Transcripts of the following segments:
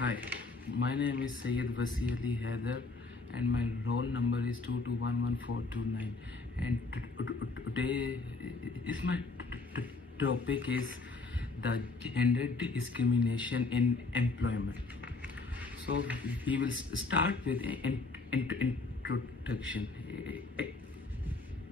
Hi, my name is Sayyid Wasi Ali Haider and my roll number is 2211429, and today is my topic is the gender discrimination in employment. So we will start with introduction.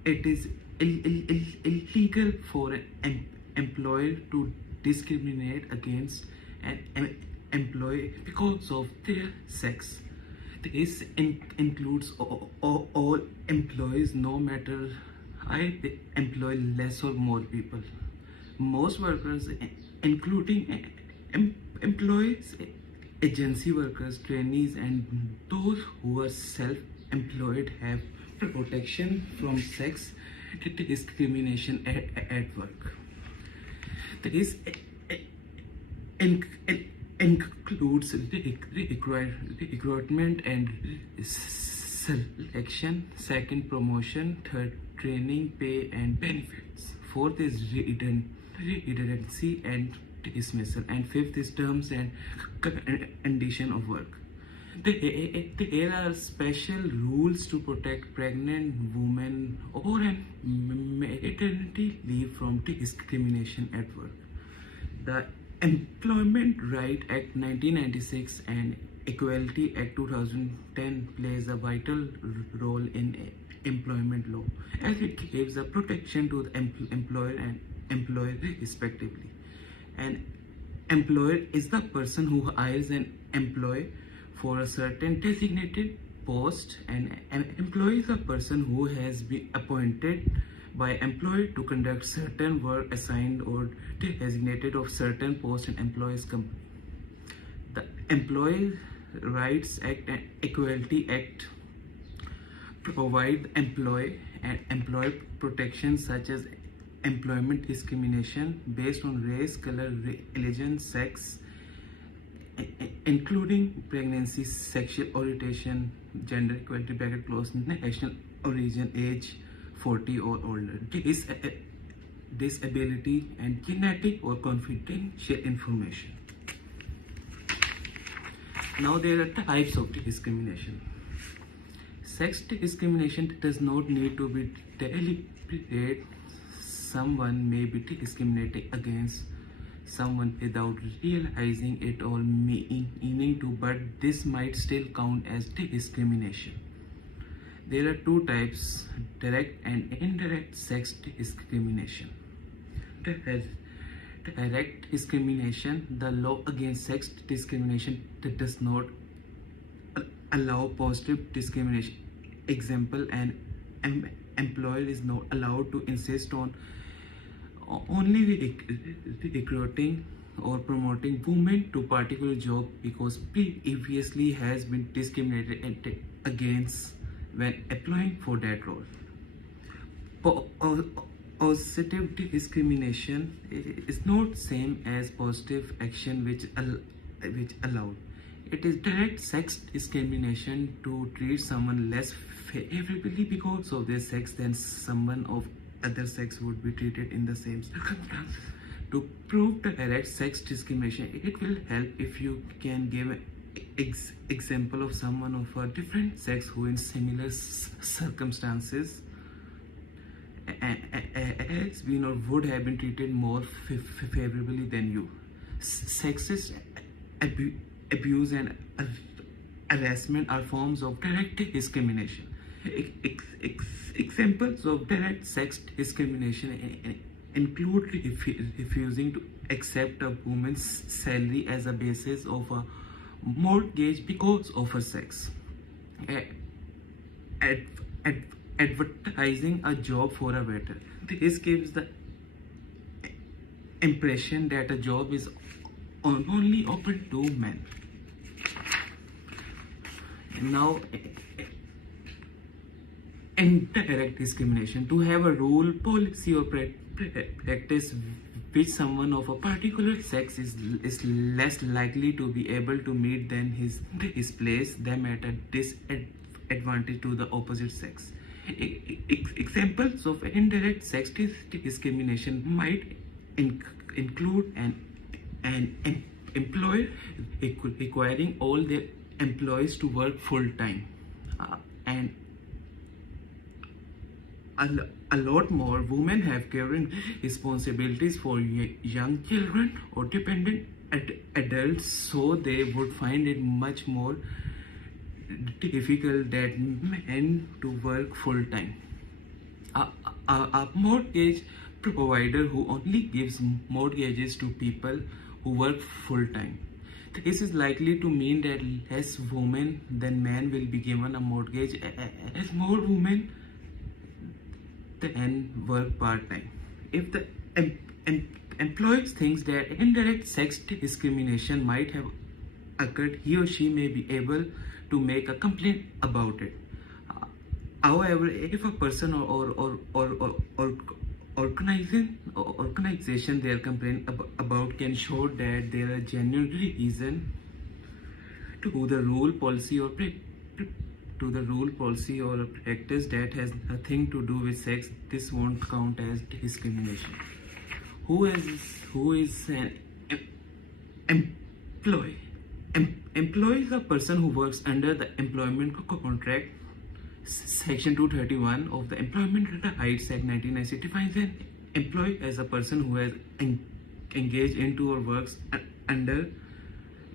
It is illegal for an employer to discriminate against an employee because of their sex. This includes all employees, no matter I employ less or more people. Most workers, including employees, agency workers, trainees, and those who are self-employed, have protection from sex discrimination at work. This includes recruitment and selection, second promotion, third training, pay and benefits, fourth is redundancy and dismissal, and fifth is terms and condition of work. There are special rules to protect pregnant women or maternity leave from discrimination at work. The Employment Right Act 1996 and Equality Act 2010 plays a vital role in employment law, as it gives a protection to the employer and employee respectively. An employer is the person who hires an employee for a certain designated post, and an employee is a person who has been appointed by employer to conduct certain work assigned or designated of certain post in employee's company. The Employee Rights Act and Equality Act provide employee and employee protection such as employment discrimination based on race, color, religion, sex, including pregnancy, sexual orientation, gender equality bracket close, national origin, age 40 or older, disability, and genetic or confidential information. Now there are types of discrimination. Sex discrimination does not need to be deliberate. Someone may be discriminating against someone without realizing it or meaning to, but this might still count as discrimination. There are two types: direct and indirect sex discrimination. Direct discrimination: the law against sex discrimination does not allow positive discrimination. Example, an employer is not allowed to insist on only recruiting or promoting women to particular job because previously has been discriminated against when applying for that role. Positive discrimination is not same as positive action which allowed. It is direct sex discrimination to treat someone less favorably because of their sex than someone of other sex would be treated in the same circumstances. To prove the direct sex discrimination, it will help if you can give an example of someone of a different sex who in similar circumstances has been or would have been treated more favorably than you. Sexist abuse and harassment are forms of direct discrimination. Examples of direct sex discrimination include refusing to accept a woman's salary as a basis of a mortgage because of her sex, advertising a job for a waiter. This gives the impression that a job is only open to men. Now, indirect discrimination: to have a rule, policy, or practice which someone of a particular sex is less likely to be able to meet than his place them at a disadvantage to the opposite sex. Examples of indirect sex discrimination might include an employer requiring all their employees to work full time, and a lot more women have caring responsibilities for young children or dependent adults, so they would find it much more difficult than men to work full time. A mortgage provider who only gives mortgages to people who work full time. This is likely to mean that less women than men will be given a mortgage, as more women than work part time. If the employer thinks that indirect sex discrimination might have occurred, he or she may be able to make a complaint about it. However, if a person or organization they are complaining about can show that there are genuine reason to the rule, policy, or practice that has nothing to do with sex, this won't count as discrimination. Who is an employee? Employee is a person who works under the employment contract. Section 231 of the Employment Rights Act 1990 defines an employee as a person who has engaged into or works under,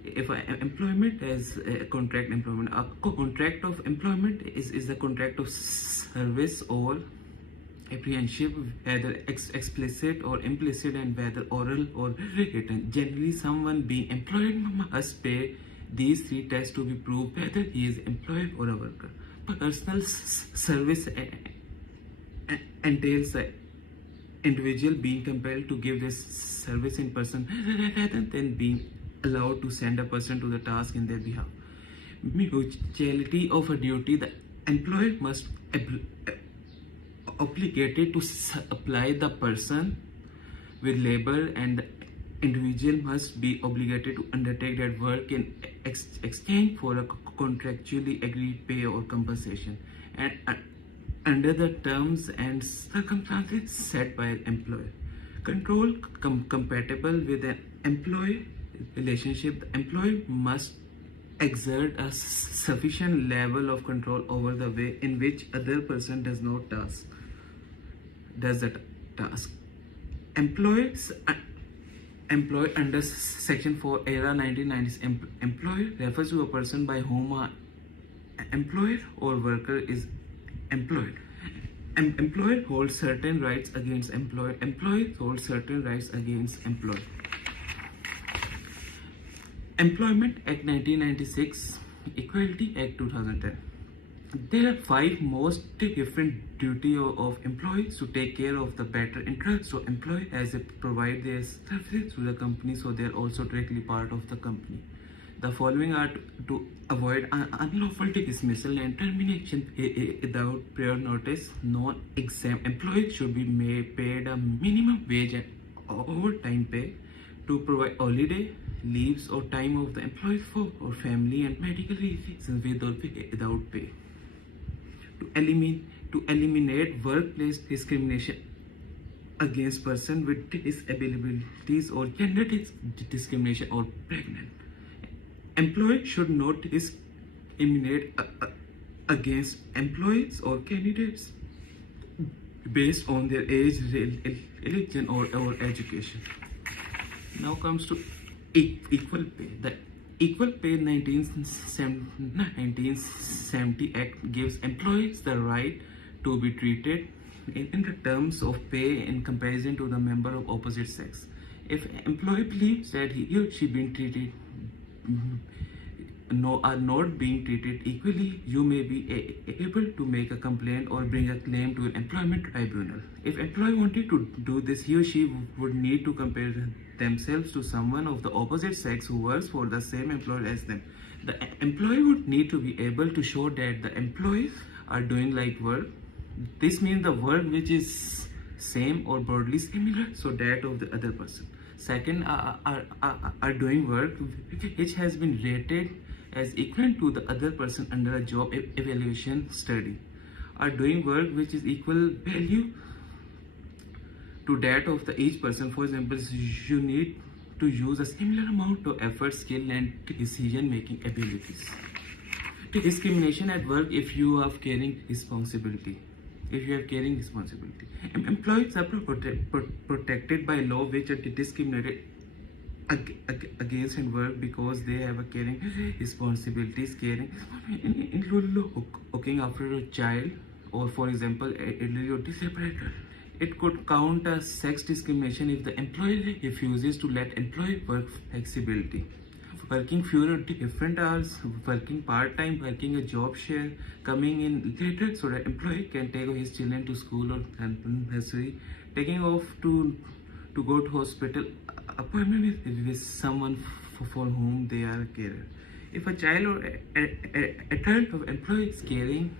if employment as a contract employment, a contract of employment is a contract of service or apprenticeship, whether explicit or implicit, and whether oral or written. Generally, someone being employed must pay these three tests to be proved whether he is employed or a worker. Personal service entails the individual being compelled to give this service in person rather than being allowed to send a person to the task in their behalf. Mutuality of a duty: the employer must obligated to supply the person with labor, and the individual must be obligated to undertake that work in exchange for a contractually agreed pay or compensation, and under the terms and circumstances set by an employer. Control compatible with an employee relationship: the employee must exert a sufficient level of control over the way in which other person does the task. Employees employed under Section 4 era 1990s employer refers to a person by whom an employer or worker is employed. Employer holds certain rights against employer. Employee holds certain rights against employer. Employment Act 1996, Equality Act 2010. There are 5 most different duty of employees to take care of the better interest. So employee as they provide their services to the company, so they are also directly part of the company. The following are to avoid unlawful dismissal and termination without prior notice. Non-exempt employees should be paid a minimum wage and overtime pay. To provide holiday, leaves, or time of the employee for or family and medical reasons without pay. To eliminate workplace discrimination against persons with disabilities or gender discrimination or pregnant. Employees should not discriminate against employees or candidates based on their age, religion, or education. Now comes to equal pay. The Equal Pay 1970 Act gives employees the right to be treated in the terms of pay in comparison to the member of opposite sex. If an employee believes that he or she being treated are not being treated equally, you may be able to make a complaint or bring a claim to an employment tribunal. If employee wanted to do this, he or she would need to compare themselves to someone of the opposite sex who works for the same employer as them. The employee would need to be able to show that the employees are doing like work. This means the work which is same or broadly similar, so that of the other person. Second, are doing work which has been rated as equivalent to the other person under a job evaluation study. Are doing work which is equal value to that of the each person. For example, you need to use a similar amount of effort, skill, and decision-making abilities. Discrimination at work if you have caring responsibility. If you have caring responsibility, employees are protected by law which are discriminated against in work because they have a caring responsibilities. Caring include looking after a child, or for example, elderly or disabled. It could count as sex discrimination if the employer refuses to let employee work flexibility. Working fewer different hours, working part-time, working a job share, coming in later so that employee can take his children to school or nursery, taking off to go to hospital appointment with someone for whom they are a carer. If a child or adult of employee is caring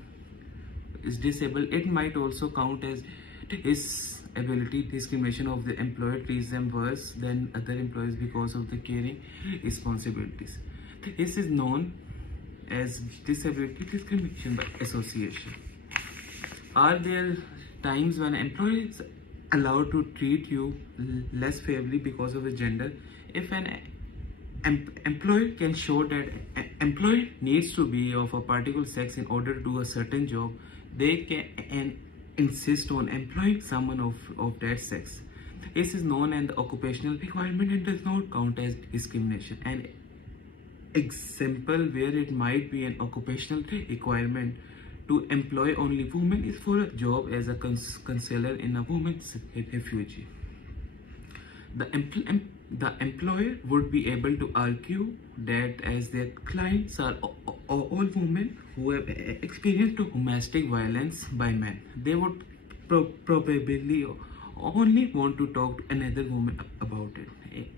is disabled, it might also count as disability discrimination of the employer treats them worse than other employees because of the caring responsibilities. This is known as disability discrimination by association. Are there times when employees allowed to treat you less favorably because of the gender? If an employer can show that employee needs to be of a particular sex in order to do a certain job, they can insist on employing someone of that sex. This is known as the occupational requirement and does not count as discrimination. An example where it might be an occupational requirement to employ only women is for a job as a counselor in a women's refugee. The employer would be able to argue that as their clients are all women who have experienced domestic violence by men, they would probably only want to talk to another woman about it.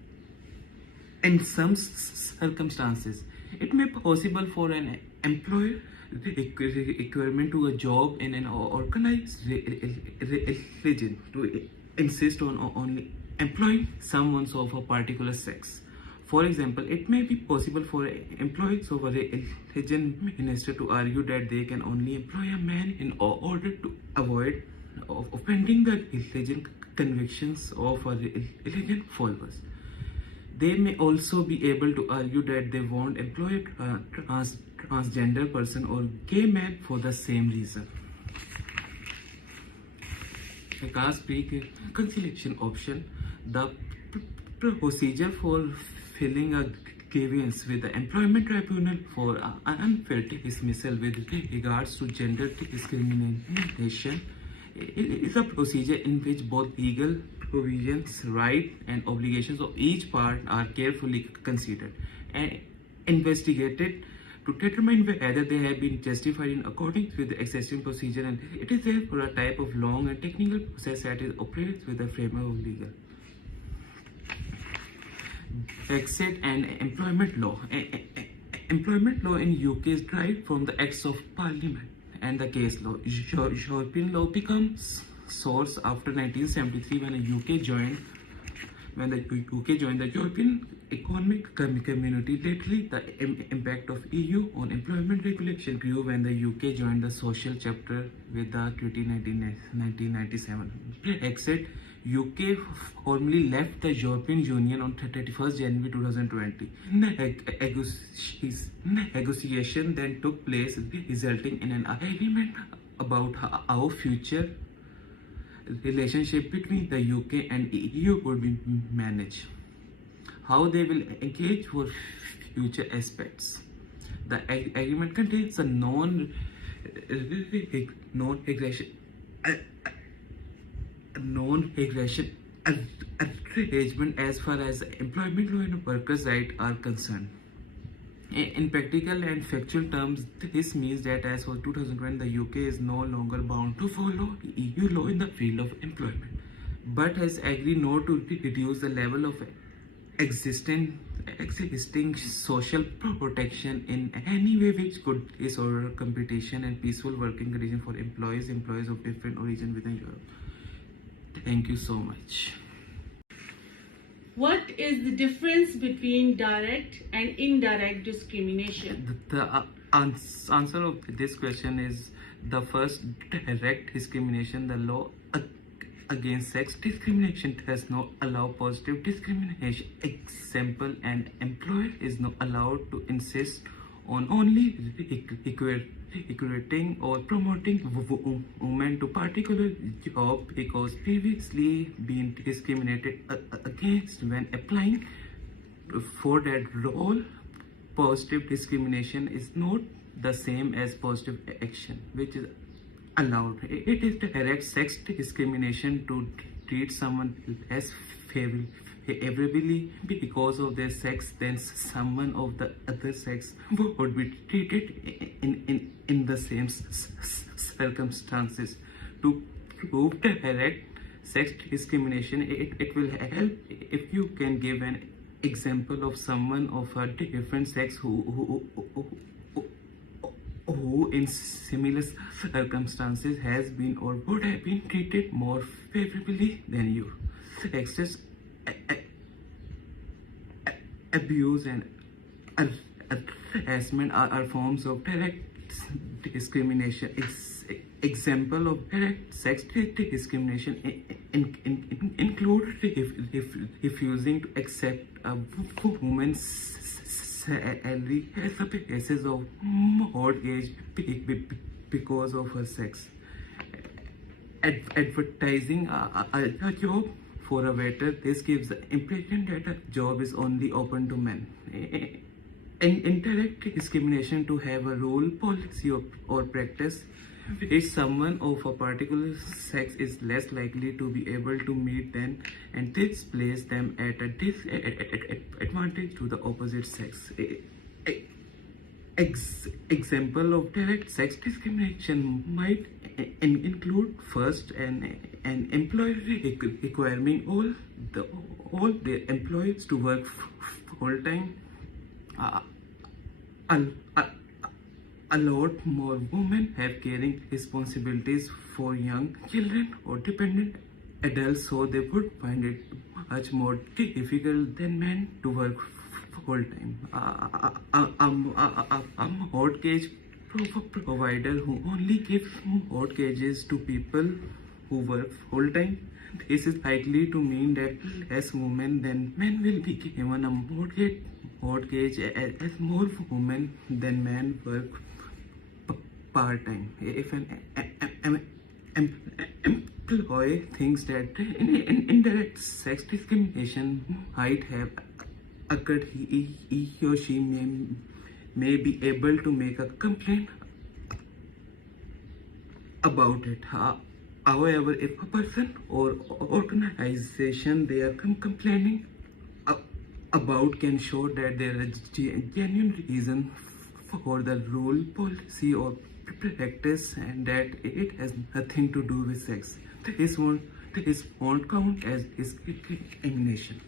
In some circumstances, it may be possible for an employer requirement to a job in an organized religion to insist on only employing someone of a particular sex. For example, it may be possible for employees of a religion minister to argue that they can only employ a man in order to avoid offending the religion convictions of a religion followers. They may also be able to argue that they won't employ a transgender person or gay man for the same reason. A caste reconciliation option. The procedure for filing a grievance with the employment tribunal for unfair dismissal with regards to gender discrimination is a procedure in which both legal provisions, rights, and obligations of each part are carefully considered and investigated to determine whether they have been justified in accordance with the existing procedure, and it is therefore a type of long and technical process that is operates with the framework of legal. Exit and employment law. Employment law in UK is derived from the Acts of Parliament and the case law. European law becomes source after 1973 when the UK joined the European Economic Community. Lately, the impact of EU on employment regulation grew when the UK joined the social chapter with the Treaty 1997. Exit. UK formally left the European Union on 31st January 2020. Negotiation then took place, resulting in an agreement about how future relationship between the UK and EU would be managed, how they will engage for future aspects. The agreement contains a non-aggression arrangement as far as employment law and workers' rights are concerned. In practical and factual terms, this means that as for 2020, the UK is no longer bound to follow EU law in the field of employment, but has agreed not to reduce the level of existing social protection in any way which could disorder competition and peaceful working conditions for employees of different origin within Europe. Thank you so much. What is the difference between direct and indirect discrimination? The answer of this question is the first, direct discrimination. The law against sex discrimination does not allow positive discrimination. Example, an employer is not allowed to insist on only equating or promoting women to particular job because previously been discriminated against when applying for that role. Positive discrimination is not the same as positive action, which is allowed. It is direct sex discrimination to treat someone less favorably because of their sex than someone of the other sex would be treated in the same circumstances. To prove direct sex discrimination, it will help if you can give an example of someone of a different sex who in similar circumstances has been or would have been treated more favorably than you. Sexist abuse and harassment are forms of direct discrimination. Example of direct sex discrimination include refusing to accept a woman's salary as a basis of mortgage because of her sex. Advertising a job for a waiter, this gives the impression that a job is only open to men. Indirect discrimination to have a rule, policy, or practice which someone of a particular sex is less likely to be able to meet them, and this places them at a disadvantage to the opposite sex. Example of direct sex discrimination might include first an employer requiring all their employees to work full time. A lot more women have caring responsibilities for young children or dependent adults, so they would find it much more difficult than men to work full time. A mortgage provider who only gives mortgages to people who work full time, this is likely to mean that less women than men will be given a mortgage as more women than men work part-time. If an employee thinks that indirect sex discrimination might have occurred, he or she may be able to make a complaint about it. However, if a person or organization they are complaining about can show that there is genuine reason for the rule, policy, or practice, and that it has nothing to do with sex, this won't count as discrimination.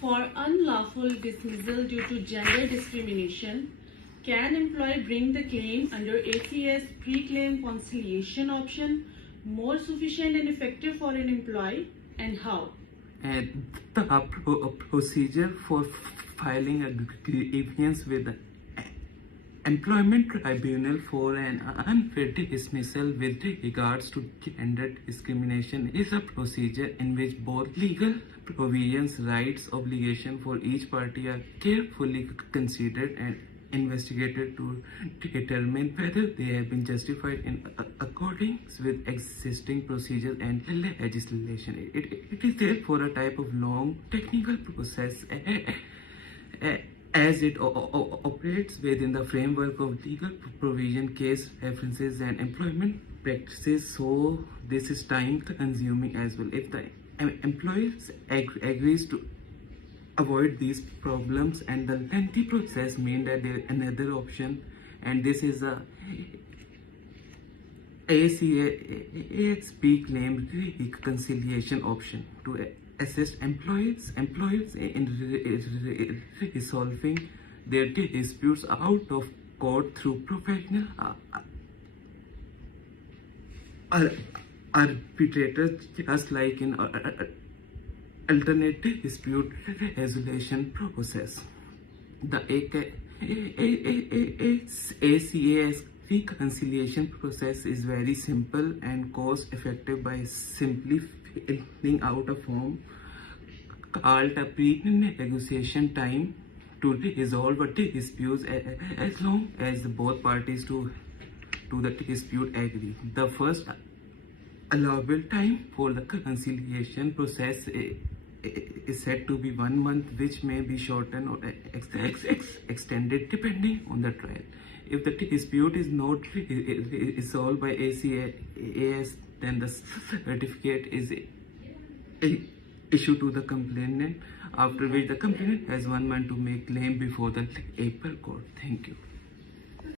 For unlawful dismissal due to gender discrimination, can employee bring the claim under ACS pre-claim conciliation option more sufficient and effective for an employee, and how? And the procedure for filing a grievance with the employment tribunal for an unfair dismissal with regards to gender discrimination is a procedure in which both legal provisions, rights, obligations for each party are carefully considered and investigated to determine whether they have been justified in accordance with existing procedures and legislation. It is therefore a type of long technical process as it operates within the framework of legal provision, case references, and employment practices, so this is time consuming as well. If the employer agrees to avoid these problems and the lengthy process mean that there is another option, and this is a ASP claim reconciliation option to assist employees in resolving their disputes out of court through professional arbitrators, just like in alternative dispute resolution process. The ACAS reconciliation process is very simple and cost effective by simply filling out a form called a pre-negotiation time to resolve a dispute as long as both parties to the dispute agree. The first allowable time for the conciliation process is said to be 1 month, which may be shortened or extended depending on the trial. If the dispute is not resolved by ACAS, then the certificate is issued to the complainant, after which the complainant has 1 month to make claim before the April court. Thank you.